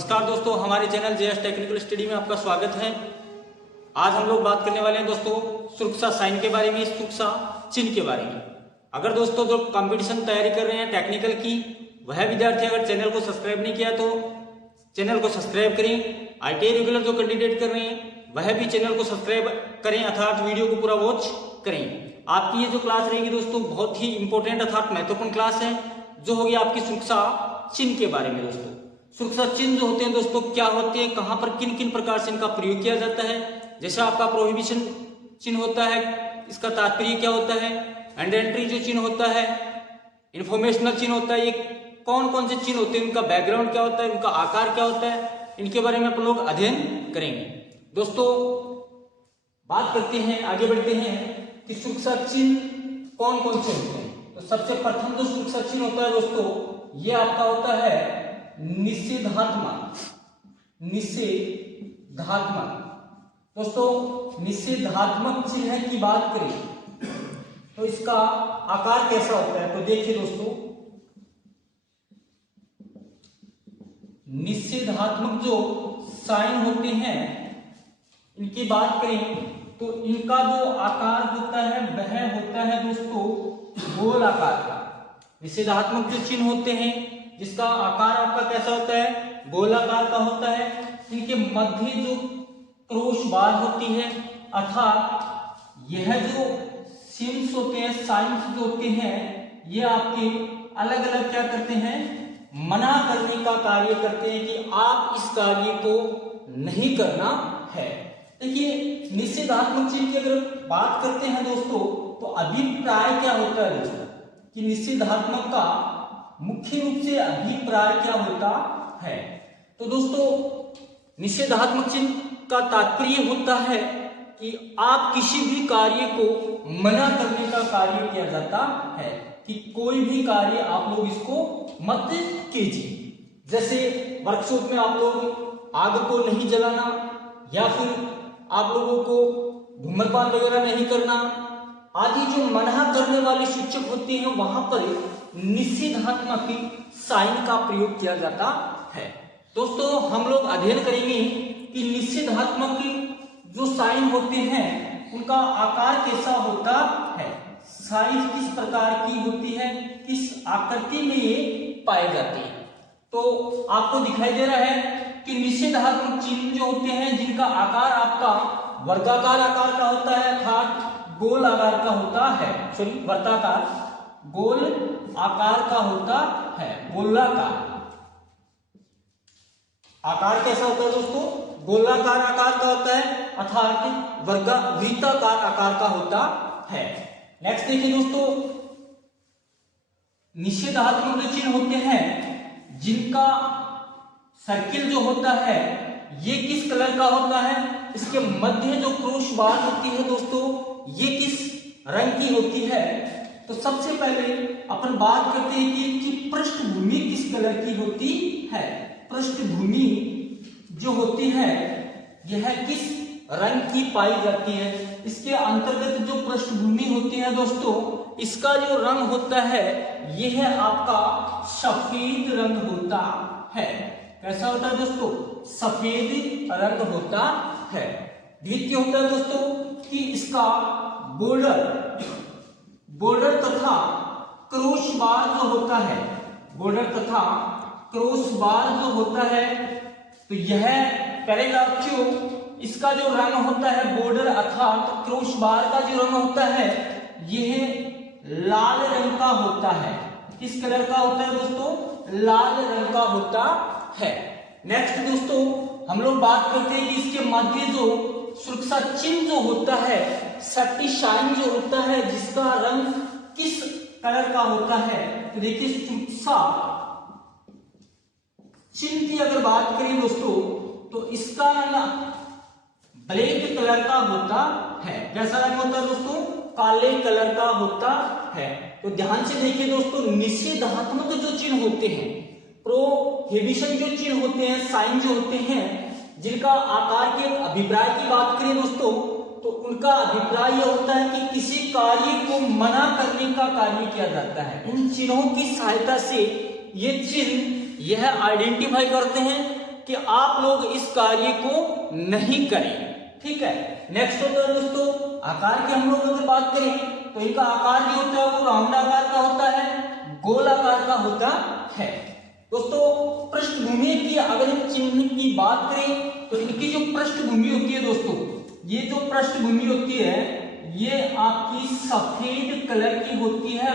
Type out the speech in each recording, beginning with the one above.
नमस्कार दोस्तों, हमारे चैनल जेएस टेक्निकल स्टडी में आपका स्वागत है। आज हम लोग बात करने वाले हैं दोस्तों सुरक्षा साइन के बारे में, सुरक्षा चिन्ह के बारे में। अगर दोस्तों जो कंपटीशन तैयारी कर रहे हैं टेक्निकल की, वह विद्यार्थी अगर चैनल को सब्सक्राइब नहीं किया तो चैनल को सब्सक्राइब करें। आईटीआई रेगुलर जो कैंडिडेट कर रहे हैं वह भी चैनल को सब्सक्राइब करें अर्थात वीडियो को पूरा वॉच करें। आपकी ये जो क्लास रहेगी दोस्तों बहुत ही इंपॉर्टेंट अर्थात महत्वपूर्ण क्लास है, जो होगी आपकी सुरक्षा चिन्ह के बारे में। दोस्तों सुरक्षा चिन्ह जो होते हैं दोस्तों क्या होते हैं, कहां पर किन किन प्रकार से इनका प्रयोग किया जाता है। जैसा आपका प्रोहिबिशन चिन्ह होता है, इसका तात्पर्य क्या होता है। एंड एंट्री जो चिन्ह होता है, इंफॉर्मेशनल चिन्ह होता है, ये कौन कौन से चिन्ह होते हैं, उनका बैकग्राउंड क्या होता है, उनका आकार क्या होता है, इनके बारे में अपन लोग अध्ययन करेंगे। दोस्तों बात करते हैं, आगे बढ़ते हैं कि सुरक्षा चिन्ह कौन कौन से होते हैं। तो सबसे प्रथम जो सुरक्षा चिन्ह होता है दोस्तों, ये आपका होता है निषेधात्मक। दोस्तों निषेधात्मक चिन्ह की बात करें तो इसका आकार कैसा होता है, तो देखिए दोस्तों निषेधात्मक जो साइन होते हैं इनकी बात करें तो इनका जो आकार होता है वह होता है दोस्तों गोल आकार का। निषेधात्मक जो चिन्ह होते हैं जिसका आकार आपका कैसा होता है, गोलाकार का होता है। इनके मध्य जो क्रॉस बार होती है अर्थात यह जो सिम्स होते हैं, साइंस जो होते हैं, ये आपके अलग अलग क्या करते हैं, मना करने का कार्य करते हैं कि आप इस कार्य को नहीं करना है। देखिए निषेधात्मक चिन्ह की अगर बात करते हैं दोस्तों तो अभिप्राय क्या होता है दोस्तों, कि निषेधात्मक का मुख्य रूप से अभिप्राय क्या होता है। तो दोस्तों निषेधात्मक चिन्ह का तात्पर्य होता है कि आप किसी भी कार्य को मना करने का कार्य किया जाता है, कि कोई भी कार्य आप लोग इसको मत कीजिए। जैसे वर्कशॉप में आप लोग आग को नहीं जलाना, या फिर आप लोगों को धूम्रपान वगैरह नहीं करना आदि जो मना करने वाले सूचक होते हैं, वहां पर निषेधात्मक साइन का प्रयोग किया जाता है। दोस्तों हम लोग अध्ययन करेंगे कि निषेधात्मक जो साइन होते हैं उनका आकार कैसा होता है, साइज किस प्रकार की होती है, किस आकृति में ये पाए जाते हैं। तो आपको दिखाई दे रहा है कि निषेधात्मक चिन्ह जो होते हैं जिनका आकार आपका वर्गाकार आकार का होता है अर्थात गोल आकार का होता है, सॉरी वर्ताकार, गोल आकार का होता है, गोलाकार आकार कैसा होता है दोस्तों, गोलाकार आकार का होता है अर्थात वृत्ताकार आकार का होता है। नेक्स्ट देखिए दोस्तों, निषेधात्मक जो चिन्ह होते हैं जिनका सर्किल जो होता है ये किस कलर का होता है, इसके मध्य जो क्रॉस बार होती है दोस्तों ये किस रंग की होती है। तो सबसे पहले अपन बात करते हैं कि इनकी पृष्ठभूमि किस कलर की होती है। पृष्ठभूमि जो होती है यह किस रंग की पाई जाती है। इसके अंतर्गत जो पृष्ठभूमि होती है दोस्तों, इसका जो रंग होता है यह आपका सफेद रंग होता है। कैसा होता है दोस्तों, सफेद रंग होता है। द्वितीय होता है दोस्तों कि इसका बॉर्डर तथा क्रॉस बार जो होता है, बॉर्डर तथा क्रॉस बार जो होता है, तो यह पैरेग्राफ इसका जो रंग होता है बॉर्डर अर्थात क्रॉस बार का जो रंग होता है यह लाल रंग का होता है। किस कलर का होता है दोस्तों, लाल रंग का होता है। नेक्स्ट दोस्तों हम लोग बात करते हैं कि इसके मध्य जो सुरक्षा चिन्ह जो होता है, सेफ्टी साइन जो होता है, जिसका रंग किस कलर का होता है। तो देखिए सुरक्षा चिन्ह की अगर बात करें दोस्तों तो इसका रंग ब्लैक कलर का होता है। कैसा रंग होता है दोस्तों, काले कलर का होता है। तो ध्यान से देखिए दोस्तों, निषेधात्मक जो चिन्ह होते हैं, प्रोहिबिशन जो चिन्ह होते हैं, साइन जो होते हैं, जिनका आकार के अभिप्राय की बात करें दोस्तों तो उनका अभिप्राय यह होता है कि किसी कार्य को मना करने का कार्य किया जाता है। इन चिन्हों की सहायता से ये चिन्ह यह आइडेंटिफाई करते हैं कि आप लोग इस कार्य को नहीं करें। ठीक है, नेक्स्ट होता है दोस्तों आकार की। हम लोग अगर बात करें तो इनका आकार जो होता है वो राउंड आकार का होता है, गोल आकार का होता है। दोस्तों पृष्ठभूमि की अगर हम चिन्ह की बात करें तो इनकी जो पृष्ठभूमि होती है दोस्तों, ये जो पृष्ठभूमि होती है ये आपकी सफेद कलर की होती है।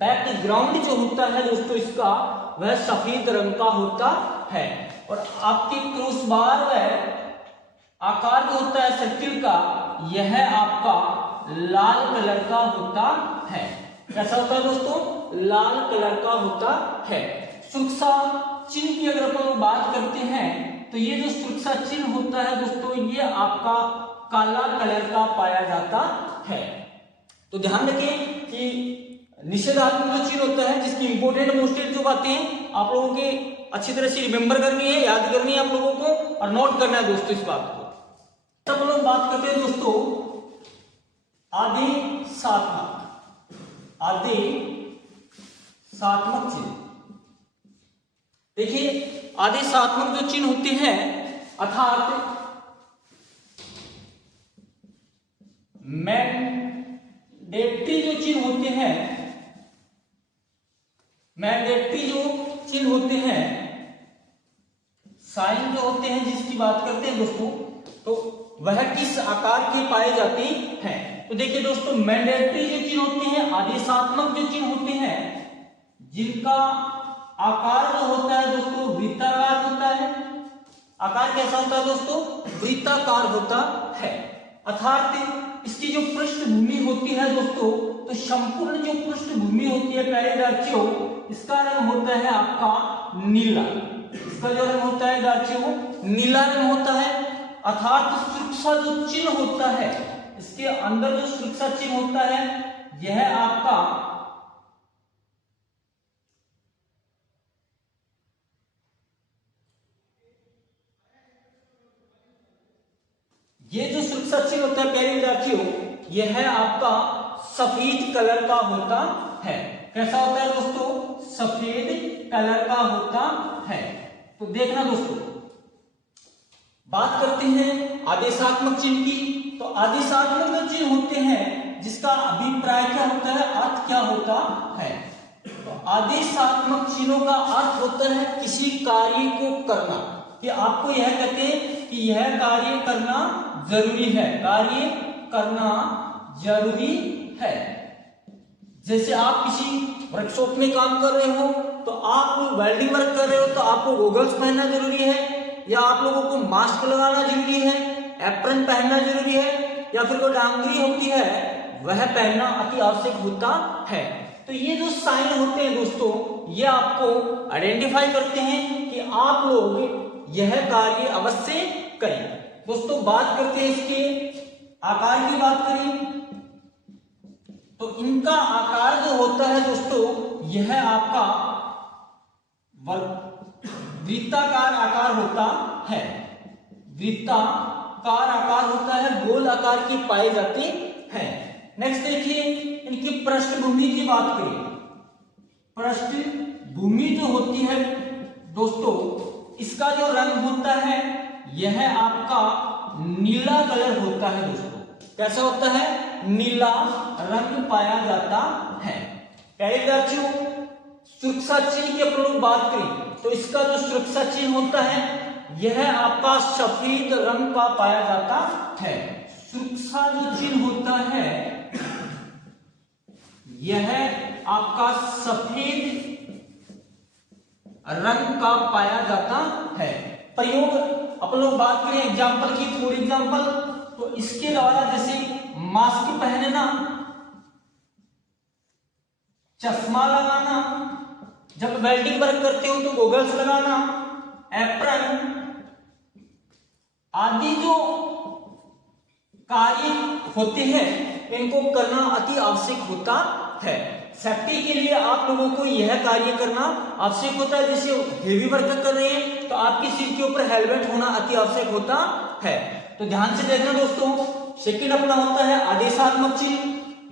बैकग्राउंड जो होता है दोस्तों इसका वह सफेद रंग का होता है। और आपके क्रॉस बार व आकार जो होता है सर्किल का, यह आपका लाल कलर का होता है। कैसा होता है दोस्तों? लाल कलर का होता है। सुरक्षा चिन्ह की अगर अपन बात करते हैं तो ये जो सुरक्षा चिन्ह होता है दोस्तों ये आपका काला कलर का पाया जाता है। तो ध्यान रखें कि निषेधात्मक जो चिन्ह होता है जिसकी इंपोर्टेंट मोस्टेड जो बातें हैं आप लोगों के अच्छी तरह से रिमेंबर करनी है, याद करनी है आप लोगों को और नोट करना है दोस्तों इस बात को। तब लोग बात करते हैं दोस्तों आदेशात्मक चिन्ह। देखिए आदेशात्मक जो चिन्ह होते हैं अर्थात मैंडेटरी जो चिन्ह होते हैं, मैंडेटरी जो चिन्ह होते हैं, साइन जो होते हैं जिसकी बात करते हैं दोस्तों, तो वह किस आकार के पाए जाते हैं। तो देखिए दोस्तों मैंडेटरी जो चिन्ह होते हैं, आदेशात्मक जो चिन्ह होते हैं जिनका आकार जो होता है दोस्तों वृत्ताकार होता है। आकार कैसा होता है दोस्तों? वृत्ताकार होता है। अर्थात इसकी जो पृष्ठभूमि होती है दोस्तों, तो संपूर्ण जो पृष्ठभूमि होती है पैरेदार्चियों, इसका रंग होता है आपका नीला। इसका जो रंग होता है दार्चियों नीला रंग होता है। अर्थात सुरक्षा जो चिन्ह होता है, इसके अंदर जो सुरक्षा चिन्ह होता है यह आपका ये जो सुरक्षा चिन्ह होता है प्यारे विद्यार्थियों, यह है आपका सफेद कलर का होता है। कैसा होता है दोस्तों? सफेद कलर का होता है। तो देखना दोस्तों बात करते हैं आदेशात्मक चिन्ह की। तो आदेशात्मक जो चिन्ह होते हैं जिसका अभिप्राय क्या होता है, अर्थ क्या होता है। तो आदेशात्मक चिन्हों का अर्थ होता है किसी कार्य को करना, कि आपको यह कहते हैं कि यह कार्य करना जरूरी है, कार्य करना जरूरी है। जैसे आप किसी वर्कशॉप में काम कर रहे हो तो आप वेल्डिंग वर्क कर रहे हो तो आपको गॉगल्स पहनना जरूरी है, या आप लोगों को मास्क लगाना जरूरी है, एप्रन पहनना जरूरी है, या फिर कोई डांगरी होती है वह पहनना अति आवश्यक होता है। तो ये जो साइन होते हैं दोस्तों, ये आपको आइडेंटिफाई करते हैं कि आप लोग यह कार्य अवश्य करें। दोस्तों बात करते हैं इसके आकार की बात करें तो इनका आकार जो होता है दोस्तों, यह आपका वृत्ताकार आकार होता है। वृत्ताकार आकार होता है, गोल आकार की पाए जाते हैं। नेक्स्ट देखिए इनकी पृष्ठभूमि की बात करें। पृष्ठभूमि जो होती है दोस्तों, इसका जो रंग होता है यह आपका नीला कलर होता है दोस्तों। कैसा होता है? नीला रंग पाया जाता है। विद्यार्थियों सुरक्षा चिन्ह की अपन लोग बात करें तो इसका जो सुरक्षा चिन्ह होता है यह आपका सफेद रंग का पाया जाता है। सुरक्षा जो चिन्ह होता है यह आपका सफेद रंग का पाया जाता है। प्रयोग अपन लोग बात करें एग्जाम्पल की, फॉर एग्जाम्पल तो इसके द्वारा जैसे मास्क पहनना, चश्मा लगाना, जब वेल्डिंग वर्क करते हो तो गॉगल्स लगाना, एप्रन आदि जो कार्य होते हैं इनको करना अति आवश्यक होता है। सेफ्टी के लिए आप लोगों को यह कार्य करना आवश्यक होता है। जैसे हेवी वर्क कर रहे हैं तो आपके सिर के ऊपर हेलमेट होना अति आवश्यक होता है। तो ध्यान से देखना दोस्तों। सेकंड अपना होता है आदेशात्मक चिन्ह।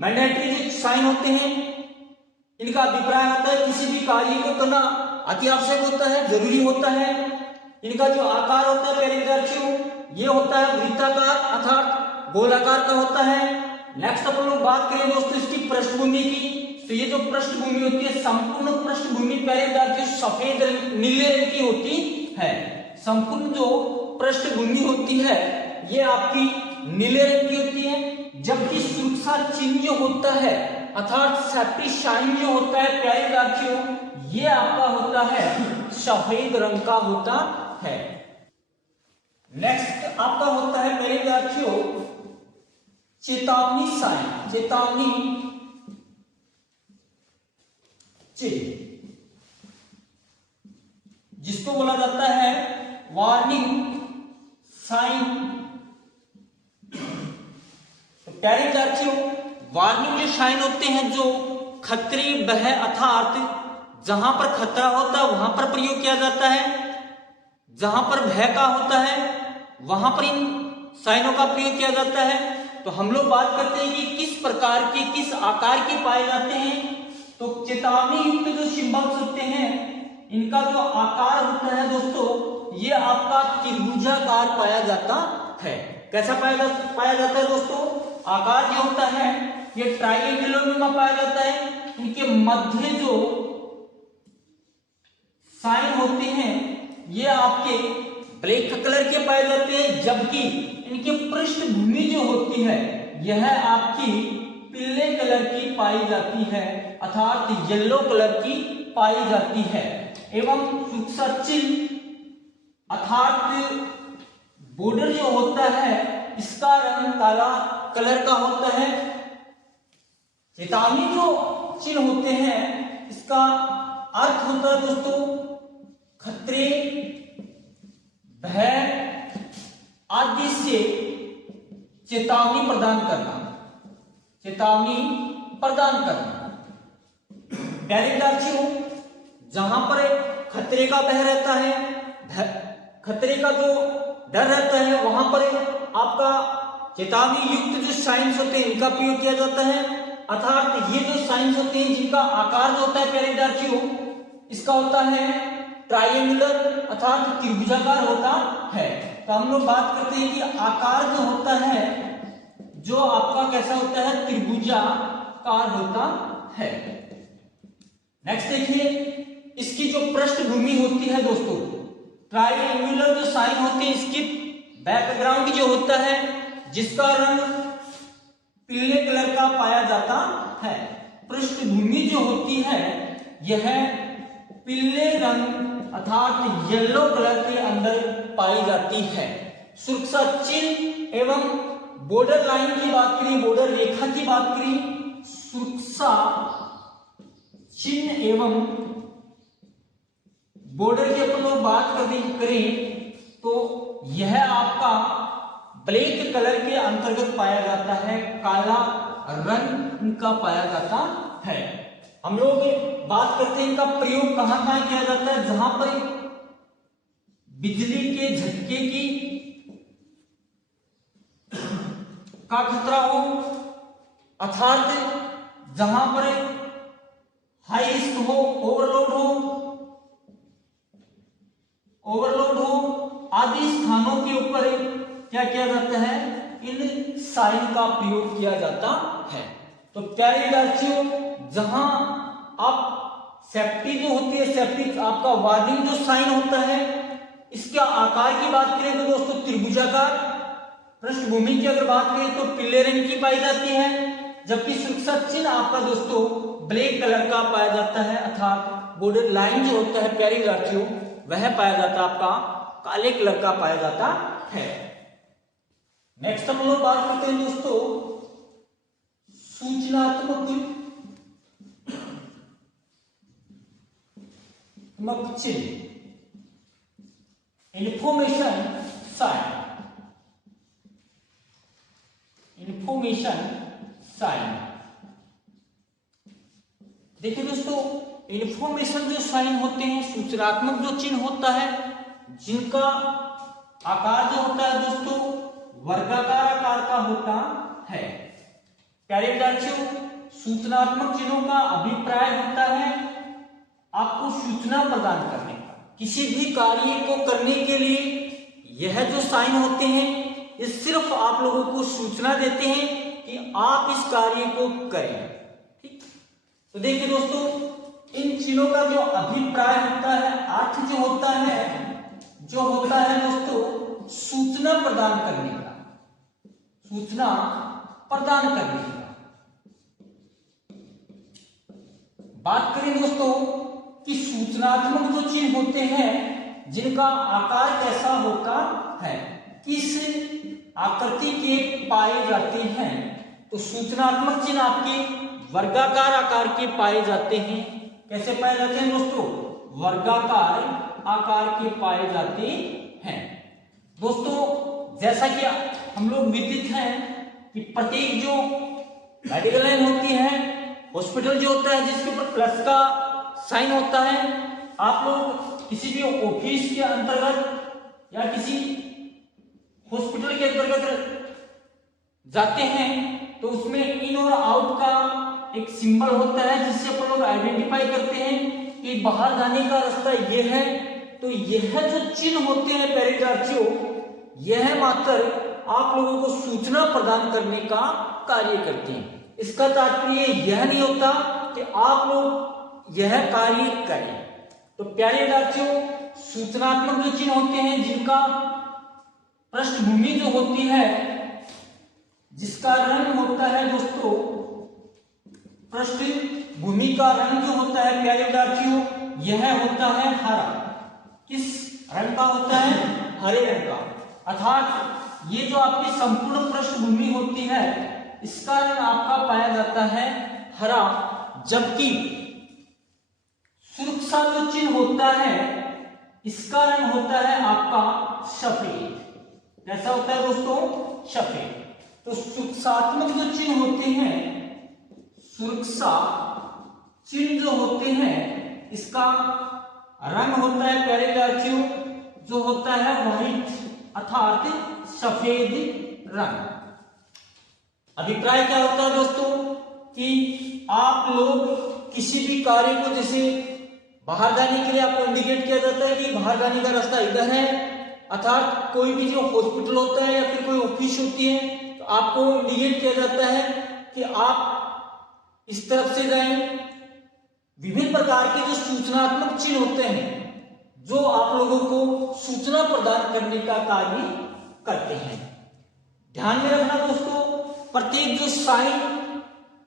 मैंडेटरी जो साइन होते हैं इनका अभिप्राय होता है किसी भी कार्य को करना अति आवश्यक होता है, जरूरी होता है। इनका जो आकार होता है प्यारे विद्यार्थियों, ये होता है वृत्ताकार अर्थात गोलाकार का होता है। नेक्स्ट अपन लोग बात करें दोस्तों इसकी पृष्ठभूमि की, तो ये जो पृष्ठभूमि होती है, संपूर्ण पृष्ठभूमि प्यारे विद्यार्थियों सफेद नीले रंग की होती है। संपूर्ण जो पृष्ठभूमि होती है ये आपकी नीले रंग की होती है, जबकि सुरक्षा चिन्ह जो होता है अर्थात सेफ्टी साइन जो होता है प्यारे विद्यार्थियों, ये आपका होता है सफेद रंग का होता है। नेक्स्ट आपका होता है प्यारे विद्यार्थियों चेतावनी साइन, चेतावनी चिन्ह, जिसको बोला जाता है वार्निंग साइन। तो प्यारे विद्यार्थियों वार्निंग जो साइन होते हैं जो खतरे भय अर्थात जहां पर खतरा होता है वहां पर प्रयोग किया जाता है, जहां पर भय का होता है वहां पर इन साइनों का प्रयोग किया जाता है। तो हम लोग बात करते हैं कि किस प्रकार के किस आकार के पाए जाते हैं। तो चेतावनी युक्त जो सिंबल्स होते हैं इनका जो आकार होता है दोस्तों ये आपका त्रिभुजाकार पाया जाता है। कैसा पाया जाता है दोस्तों, आकार जो होता है ये ट्रायंगुलर में पाया जाता है। इनके मध्य जो साइन होते हैं ये आपके ब्लैक कलर के पाए जाते हैं, जबकि इनकी पृष्ठभूमि जो होती है यह आपकी पीले कलर की पाई जाती है अर्थात येलो कलर की पाई जाती है। एवं सुरक्षा चिन्ह अर्थात बॉर्डर जो होता है इसका रंग काला कलर का होता है। चेतावनी जो चिन्ह होते हैं इसका अर्थ होता है दोस्तों खतरे भय आदि से चेतावनी प्रदान करना, चेतावनी प्रदान करना। प्यारे विद्यार्थियों जहां पर खतरे का भय रहता है, खतरे का जो डर रहता है वहां पर आपका चेतावनी युक्त जो साइंस होते हैं इनका प्रयोग किया जाता है। अर्थात ये जो साइंस होते हैं जिनका आकार जो होता है प्यारे विद्यार्थियों इसका होता है ट्रायंगुलर अर्थात त्रिभुजाकार होता है। तो हम लोग बात करते हैं कि आकार जो होता है जो आपका कैसा होता है त्रिभुजाकार होता है। नेक्स्ट देखिए इसकी जो पृष्ठभूमि होती है दोस्तों, ट्रायंगुलर जो साइन होते हैं इसकी बैकग्राउंड जो होता है जिसका रंग पीले कलर का पाया जाता है। पृष्ठभूमि जो होती है यह पीले रंग अर्थात येलो कलर के अंदर पाई जाती है। सुरक्षा चिन्ह एवं बॉर्डर लाइन की बात करें, बॉर्डर रेखा की बात करें, सुरक्षा चिन्ह एवं बॉर्डर की अपन लोग बात करें तो यह आपका ब्लैक कलर के अंतर्गत पाया जाता है, काला रंग इनका पाया जाता है। हम लोग बात करते हैं इनका प्रयोग कहां कहां किया जाता है, जहां पर बिजली के झटके की का खतरा हो अर्थात जहां पर हाई रिस्क हो, ओवरलोड हो आदि स्थानों के ऊपर क्या किया जाता है, इन साइन का प्रयोग किया जाता है। तो प्यारे विद्यार्थियों जहां आप सेफ्टी जो होती है, सेफ्टी आपका वार्निंग जो साइन होता है इसका आकार की बात करें तो दोस्तों त्रिभुजाकार, पृष्ठभूमि की अगर बात करें तो पीले रंग की पाई जाती है, जबकि सुरक्षा चिन्ह आपका दोस्तों ब्लैक कलर का पाया जाता है अर्थात बॉर्डर लाइन जो होता है प्यारे विद्यार्थियों वह पाया जाता है आपका काले कलर का पाया जाता है। नेक्स्ट हम लोग बात करते हैं दोस्तों सूचनात्मक चिन्ह, इंफॉर्मेशन साइन, इंफॉर्मेशन साइन। देखिए दोस्तों इंफॉर्मेशन जो साइन होते हैं, सूचनात्मक जो चिन्ह होता है जिनका आकार जो होता है दोस्तों वर्गाकार आकार का होता है। प्यारे विद्यार्थियों सूचनात्मक चिन्हों का अभिप्राय होता है आपको सूचना प्रदान करने का, किसी भी कार्य को करने के लिए यह जो साइन होते हैं ये सिर्फ आप लोगों को सूचना देते हैं कि आप इस कार्य को करें। ठीक, तो देखिए दोस्तों, इन चिन्हों का जो अभिप्राय होता है, अर्थ जो होता है दोस्तों सूचना प्रदान करने का, सूचना प्रदान करने का। बात करें दोस्तों कि सूचनात्मक जो चिन्ह होते हैं जिनका आकार कैसा होता है, किस आकृति के पाए जाते हैं, तो सूचनात्मक चिन्ह आपके वर्गाकार आकार के पाए जाते हैं। कैसे पाए जाते हैं दोस्तों? वर्गाकार आकार के पाए जाते हैं। दोस्तों जैसा कि हम लोग विदित हैं कि प्रत्येक जो मेडिकल लाइन होती है, हॉस्पिटल जो होता है जिसके ऊपर प्लस का साइन होता है, आप लोग किसी भी ऑफिस के अंतर्गत या किसी हॉस्पिटल के अंतर्गत जाते हैं तो उसमें इन और आउट का एक सिंबल होता है जिससे अपन लोग आइडेंटिफाई करते हैं कि बाहर जाने का रास्ता ये है। तो यह जो चिन्ह होते हैं पैरिटार्चियो, यह मात्र आप लोगों को सूचना प्रदान करने का कार्य करते हैं। इसका तात्पर्य यह नहीं होता कि आप लोग यह कार्य करें। तो प्यारे विद्यार्थियों, सूचनात्मक जो चिन्ह होते हैं जिनका पृष्ठभूमि जो होती है, जिसका रंग होता है दोस्तों, पृष्ठभूमि का रंग जो होता है प्यारे विद्यार्थियों, यह होता है हरा। किस रंग का होता है? हरे रंग का। अर्थात ये जो आपकी संपूर्ण पृष्ठभूमि होती है इसका रंग आपका पाया जाता है हरा, जबकि सुरक्षा जो चिन्ह होता है इसका रंग होता है आपका सफेद। कैसा होता है दोस्तों? सफेद। तो सुरक्षात्मक जो चिन्ह होते हैं, सुरक्षा चिन्ह जो होते हैं, इसका रंग होता है प्यारे विद्यार्थियों जो होता है व्हाइट अर्थात सफेद रंग। अभिप्राय क्या होता है दोस्तों कि आप लोग किसी भी कार्य को, जैसे बाहर जाने के लिए आपको इंडिकेट किया जाता है कि बाहर जाने का रास्ता इधर है, अर्थात कोई भी जो हॉस्पिटल होता है या फिर कोई ऑफिस होती है तो आपको इंडिकेट किया जाता है कि आप इस तरफ से जाएं। विभिन्न प्रकार के जो सूचनात्मक चिन्ह होते हैं जो आप लोगों को सूचना प्रदान करने का कार्य करते हैं। ध्यान में रखना दोस्तों, प्रत्येक जो साइन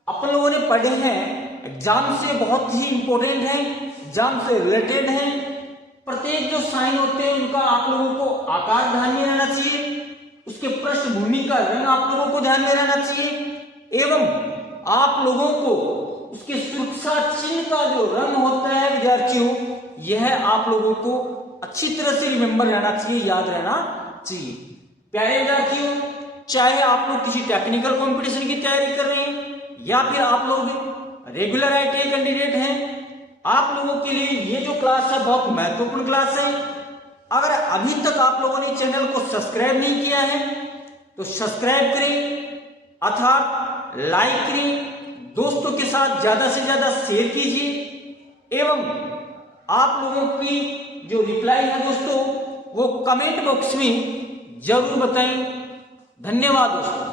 अपन लोगों ने पढ़े हैं एग्जाम से बहुत ही इंपॉर्टेंट है, एग्जाम से रिलेटेड है। प्रत्येक जो साइन होते हैं उनका आप लोगों को आकार ध्यान में रहना चाहिए, उसके पृष्ठभूमि का रंग आप लोगों को ध्यान में रहना चाहिए एवं आप लोगों को उसके सुरक्षा चिन्ह का जो रंग होता है विद्यार्थियों, यह आप लोगों को अच्छी तरह से रिमेंबर रहना चाहिए, याद रहना चाहिए। प्यारे विद्यार्थियों, चाहे आप लोग किसी टेक्निकल कंपटीशन की तैयारी कर रहे हैं या फिर आप लोग रेगुलर आईटीआई कैंडिडेट हैं, आप लोगों के लिए ये जो क्लास है बहुत महत्वपूर्ण क्लास है। अगर अभी तक आप लोगों ने चैनल को सब्सक्राइब नहीं किया है तो सब्सक्राइब करें अर्थात लाइक करें, दोस्तों के साथ ज्यादा से ज्यादा शेयर कीजिए एवं आप लोगों की जो रिप्लाई है दोस्तों वो कमेंट बॉक्स में जरूर बताएं। धन्यवाद दोस्तों।